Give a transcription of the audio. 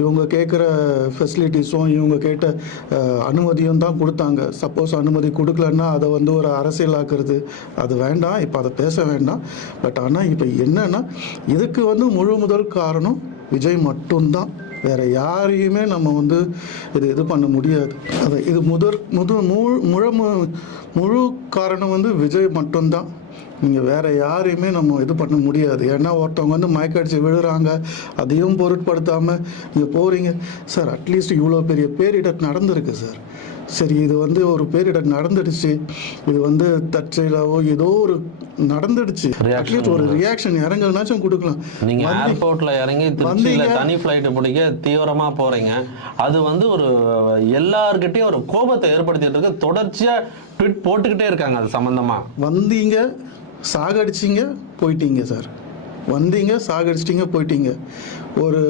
இவங்க கேட்குற ஃபெசிலிட்டிஸும் இவங்க கேட்ட அனுமதியும் தான் கொடுத்தாங்க. சப்போஸ் அனுமதி கொடுக்கலன்னா அதை வந்து ஒரு அரசியலாக்குறது அது வேண்டாம். இப்போ அதை பேச வேண்டாம். பட் ஆனால் இப்போ என்னன்னா இதுக்கு வந்து முழு முதல் காரணம் விஜய் மட்டும்தான். வேற யாரையுமே நம்ம வந்து இது பண்ண முடியாது. அது இது முழு காரணம் வந்து விஜய் மட்டும்தான். நீங்கள் வேறு யாரையுமே நம்ம இது பண்ண முடியாது. ஏன்னா ஒருத்தவங்க வந்து மயக்கடிச்சு விழுறாங்க, அதையும் பொருட்படுத்தாமல் நீங்கள் போகிறீங்க. சார் அட்லீஸ்ட் இவ்வளோ பெரிய பேரிடர் நடந்திருக்கு சார். சரி, இது வந்து ஒரு பேரிடர் நடந்துடுச்சு, இது வந்து தற்செயலாவோ ஏதோ ஒரு நடந்துடுச்சு, அட்லீஸ்ட் ஒரு ரியாக்ஷன் இறங்கல்னாச்சும் கொடுக்கலாம். நீங்க ஏர்போர்ட்ல இறங்கி திருச்சியில தனி ஃபிளைட் பிடிக்க தீவிரமா போறீங்க. அது வந்து ஒரு எல்லார்கிட்டையும் ஒரு கோபத்தை ஏற்படுத்திட்டு இருக்கு. தொடர்ச்சியா ட்வீட் போட்டுக்கிட்டே இருக்காங்க அது சம்பந்தமா. வந்தீங்க, சாகடிச்சிங்க, போயிட்டீங்க சார். வந்தீங்க, சாகடிச்சிட்டிங்க, போயிட்டீங்க. ஒரு